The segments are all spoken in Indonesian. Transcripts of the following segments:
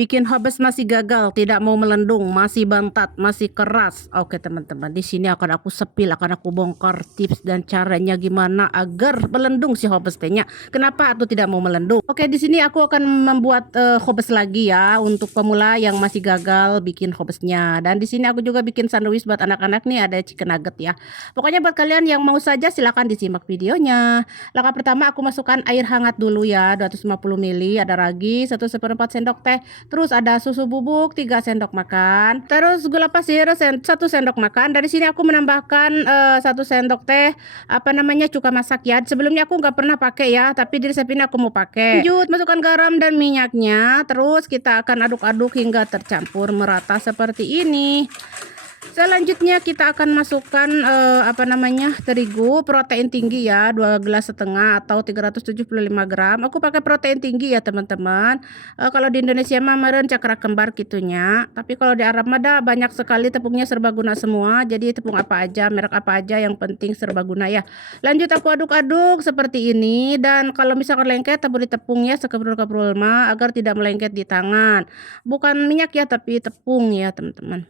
Bikin hobes masih gagal, tidak mau melendung, masih bantat, masih keras. Oke teman-teman, di sini akan aku sepil, akan aku bongkar tips dan caranya gimana agar melendung si hobes tehnya. Kenapa aku tidak mau melendung? Oke, di sini aku akan membuat hobes lagi ya untuk pemula yang masih gagal bikin hobesnya. Dan di sini aku juga bikin sandwich buat anak-anak nih, ada chicken nugget ya. Pokoknya buat kalian yang mau saja silahkan disimak videonya. Langkah pertama aku masukkan air hangat dulu ya, 250 ml, ada ragi 1/4 sendok teh. Terus ada susu bubuk 3 sendok makan. Terus gula pasir 1 sendok makan. Dari sini aku menambahkan 1 sendok teh cuka masak ya. Sebelumnya aku nggak pernah pakai ya, tapi di resep ini aku mau pakai. Lanjut masukkan garam dan minyaknya. Terus kita akan aduk-aduk hingga tercampur merata seperti ini. Selanjutnya kita akan masukkan terigu protein tinggi ya, 2,5 gelas atau 375 gram. Aku pakai protein tinggi ya teman-teman. Kalau di Indonesia mah meren cakra kembar gitunya. Tapi kalau di Arab mah banyak sekali tepungnya serbaguna semua. Jadi tepung apa aja, merek apa aja yang penting serbaguna ya. Lanjut aku aduk-aduk seperti ini, dan kalau misalkan lengket taburi tepungnya sekeprul-keprul agar tidak melengket di tangan. Bukan minyak ya, tapi tepung ya teman-teman.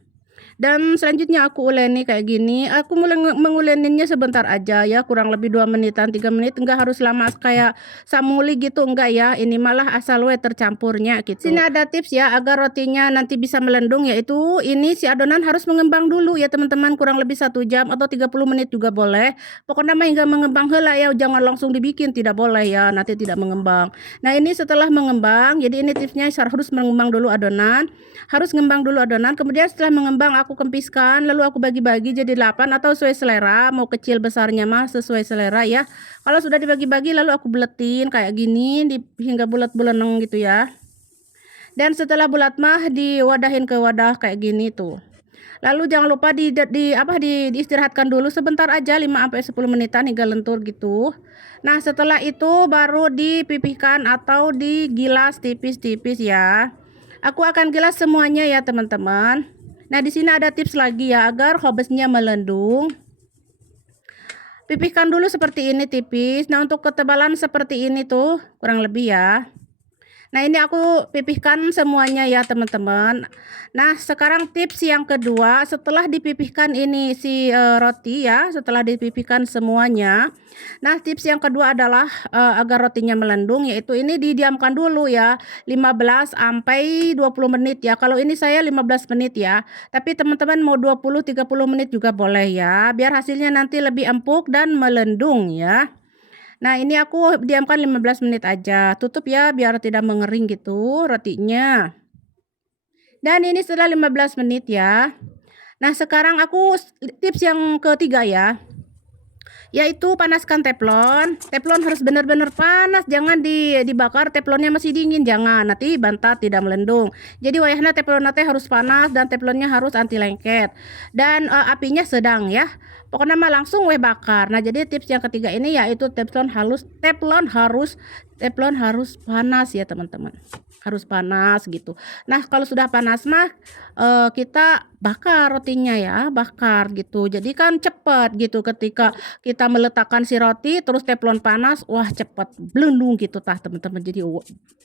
Dan selanjutnya aku uleni kayak gini. Aku mulai menguleninya sebentar aja ya, kurang lebih 2 menitan 3 menit, enggak harus lama kayak samuli gitu, enggak ya. Ini malah asal we tercampurnya gitu. Sini ada tips ya agar rotinya nanti bisa melendung, yaitu ini si adonan harus mengembang dulu ya teman-teman, kurang lebih 1 jam atau 30 menit juga boleh. Pokoknya mah hingga mengembang hela ya, jangan langsung dibikin, tidak boleh ya, nanti tidak mengembang. Nah, ini setelah mengembang, jadi ini tipsnya harus mengembang dulu adonan. Harus ngembang dulu adonan, kemudian setelah mengembang aku kempiskan, lalu aku bagi-bagi jadi 8 atau sesuai selera, mau kecil besarnya mah sesuai selera ya. Kalau sudah dibagi-bagi lalu aku buletin kayak gini hingga bulat-buleneng gitu ya. Dan setelah bulat mah diwadahin ke wadah kayak gini tuh. Lalu jangan lupa diistirahatkan dulu sebentar aja, 5 sampai 10 menitan hingga lentur gitu. Nah, setelah itu baru dipipihkan atau digilas tipis-tipis ya. Aku akan gilas semuanya ya teman-teman. Nah, di sini ada tips lagi ya agar hobesnya melendung. Pipihkan dulu seperti ini tipis. Nah, untuk ketebalan seperti ini tuh kurang lebih ya. Nah, ini aku pipihkan semuanya ya teman-teman. Nah, sekarang tips yang kedua, setelah dipipihkan ini si roti ya, setelah dipipihkan semuanya. Nah, tips yang kedua adalah agar rotinya melendung, yaitu ini didiamkan dulu ya, 15 sampai 20 menit ya. Kalau ini saya 15 menit ya. Tapi teman-teman mau 20-30 menit juga boleh ya, biar hasilnya nanti lebih empuk dan melendung ya. Nah, ini aku diamkan 15 menit aja. Tutup ya biar tidak mengering gitu rotinya. Dan ini setelah 15 menit ya. Nah, sekarang aku tips yang ketiga ya. Yaitu panaskan teflon. Teflon harus benar-benar panas, jangan dibakar teflonnya masih dingin, jangan, nanti bantat tidak melendung. Jadi wayahna teflon harus panas dan teflonnya harus anti lengket. Dan apinya sedang ya. Pokoknya mah langsung we bakar. Nah, jadi tips yang ketiga ini yaitu teflon harus panas ya teman-teman, harus panas gitu. Nah, kalau sudah panas mah kita bakar rotinya ya, bakar gitu. Jadi kan cepat gitu, ketika kita meletakkan si roti terus teflon panas, wah cepat melendung gitu tah teman-teman. Jadi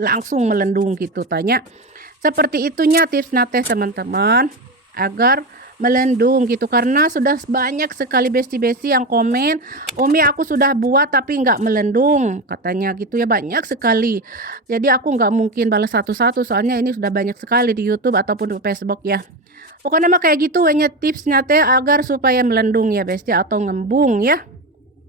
langsung melendung gitu tanya. Seperti itunya tips nate teman-teman agar melendung gitu, karena sudah banyak sekali besti-besti yang komen, Umi aku sudah buat tapi nggak melendung katanya gitu ya, banyak sekali. Jadi aku nggak mungkin balas satu-satu, soalnya ini sudah banyak sekali di YouTube ataupun di Facebook ya. Pokoknya mah kayak gitu hanya tipsnya teh agar supaya melendung ya besti atau ngembung ya.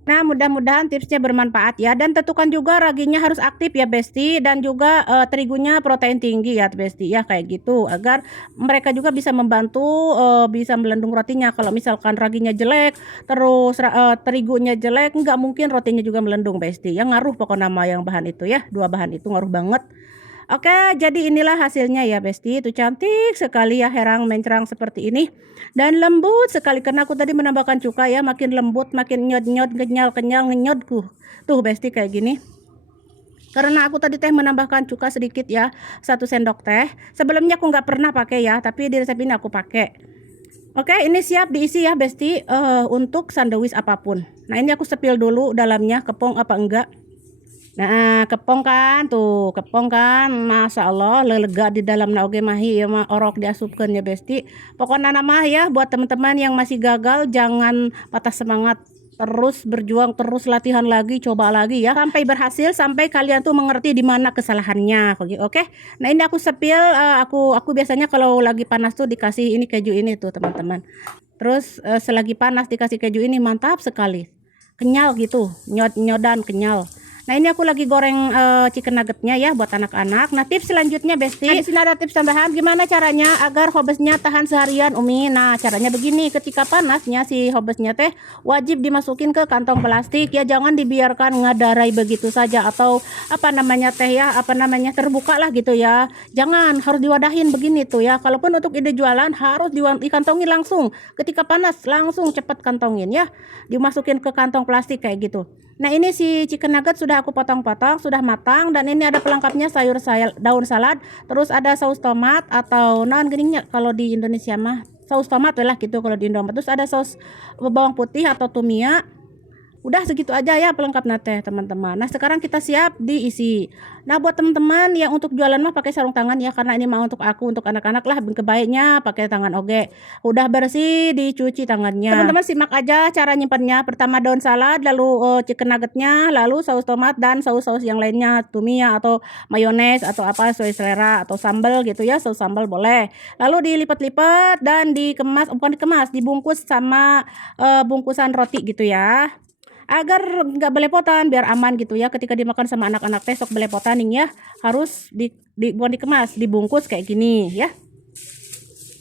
Nah, mudah-mudahan tipsnya bermanfaat ya, dan tentukan juga raginya harus aktif ya besti, dan juga terigunya protein tinggi ya besti ya, kayak gitu agar mereka juga bisa membantu bisa melendung rotinya. Kalau misalkan raginya jelek terus terigunya jelek, nggak mungkin rotinya juga melendung besti ya, ngaruh pokoknya nama yang bahan itu ya, dua bahan itu ngaruh banget. Oke, jadi inilah hasilnya ya besti, itu cantik sekali ya, herang mencerang seperti ini dan lembut sekali, karena aku tadi menambahkan cuka ya, makin lembut, makin nyot-nyot, kenyal-kenyal, ngenyotku tuh besti kayak gini. Karena aku tadi teh menambahkan cuka sedikit ya, 1 sendok teh. Sebelumnya aku nggak pernah pakai ya, tapi di resep ini aku pakai. Oke, ini siap diisi ya besti untuk sandwich apapun. Nah, ini aku sepil dulu dalamnya kepong apa enggak. Nah, kepong kan tuh, kepong kan. Masya Allah, lega di dalam na oge mahi ya mah orok diasupkeun ya besti. Pokoknya nama ya buat teman-teman yang masih gagal jangan patah semangat. Terus berjuang, terus latihan lagi, coba lagi ya sampai berhasil, sampai kalian tuh mengerti di mana kesalahannya. Oke. Nah, ini aku sepil, aku biasanya kalau lagi panas tuh dikasih ini keju ini tuh, teman-teman. Terus selagi panas dikasih keju ini mantap sekali. Kenyal gitu, nyodan kenyal. Nah, ini aku lagi goreng chicken nuggetnya ya buat anak-anak. Nah, tips selanjutnya Besti. Nah, di sini ada tips tambahan gimana caranya agar hobesnya tahan seharian Umi. Nah, caranya begini, ketika panasnya si hobesnya teh wajib dimasukin ke kantong plastik ya, jangan dibiarkan ngadarai begitu saja atau apa namanya teh ya, apa namanya terbuka lah gitu ya. Jangan, harus diwadahin begini tuh ya. Kalaupun untuk ide jualan harus dikantongin langsung. Ketika panas langsung cepet kantongin ya. Dimasukin ke kantong plastik kayak gitu. Nah, ini si chicken nugget sudah aku potong-potong, sudah matang, dan ini ada pelengkapnya daun salad, terus ada saus tomat atau non geningnya kalau di Indonesia mah saus tomat lah gitu kalau di Indomaret. Terus ada saus bawang putih atau tumia. Udah segitu aja ya pelengkap nate teman-teman. Nah, sekarang kita siap diisi. Nah, buat teman-teman yang untuk jualan mah pakai sarung tangan ya, karena ini mah untuk aku, untuk anak-anak lah, kebaiknya pakai tangan oge. Udah bersih dicuci tangannya. Teman-teman simak aja cara nyimpannya. Pertama daun salad, lalu chicken nuggetnya, lalu saus tomat dan saus-saus yang lainnya, tumia atau mayones atau apa sesuai selera, atau sambal gitu ya, saus sambal boleh. Lalu dilipat-lipat dan dikemas, bukan dikemas, dibungkus sama bungkusan roti gitu ya, agar nggak belepotan, biar aman gitu ya ketika dimakan sama anak-anak teh sok belepotan nih ya, harus bukan dikemas, dibungkus kayak gini ya.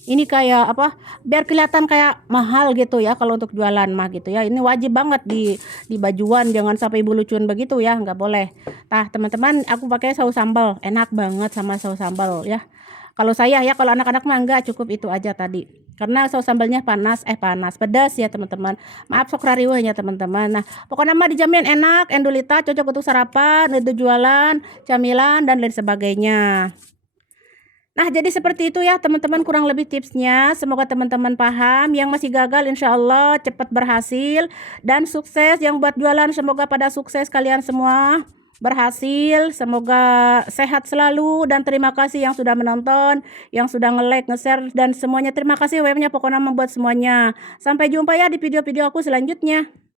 Ini kayak apa, biar kelihatan kayak mahal gitu ya kalau untuk jualan mah gitu ya. Ini wajib banget di bajuan, jangan sampai ibu lucuan begitu ya, nggak boleh. Nah, teman-teman, aku pakai saus sambal, enak banget sama saus sambal ya. Kalau saya ya, kalau anak-anak mah enggak, cukup itu aja tadi. Karena saus sambalnya pedas ya teman-teman. Maaf sok rariweuhnya teman-teman. Nah, pokoknya mah dijamin enak, endulita, cocok untuk sarapan, untuk jualan, camilan dan lain sebagainya. Nah, jadi seperti itu ya teman-teman, kurang lebih tipsnya. Semoga teman-teman paham. Yang masih gagal insya Allah cepat berhasil dan sukses. Yang buat jualan semoga pada sukses kalian semua, berhasil, semoga sehat selalu, dan terima kasih yang sudah menonton, yang sudah nge-like, nge-share, dan semuanya terima kasih webnya pokoknya membuat semuanya. Sampai jumpa ya di video-video aku selanjutnya.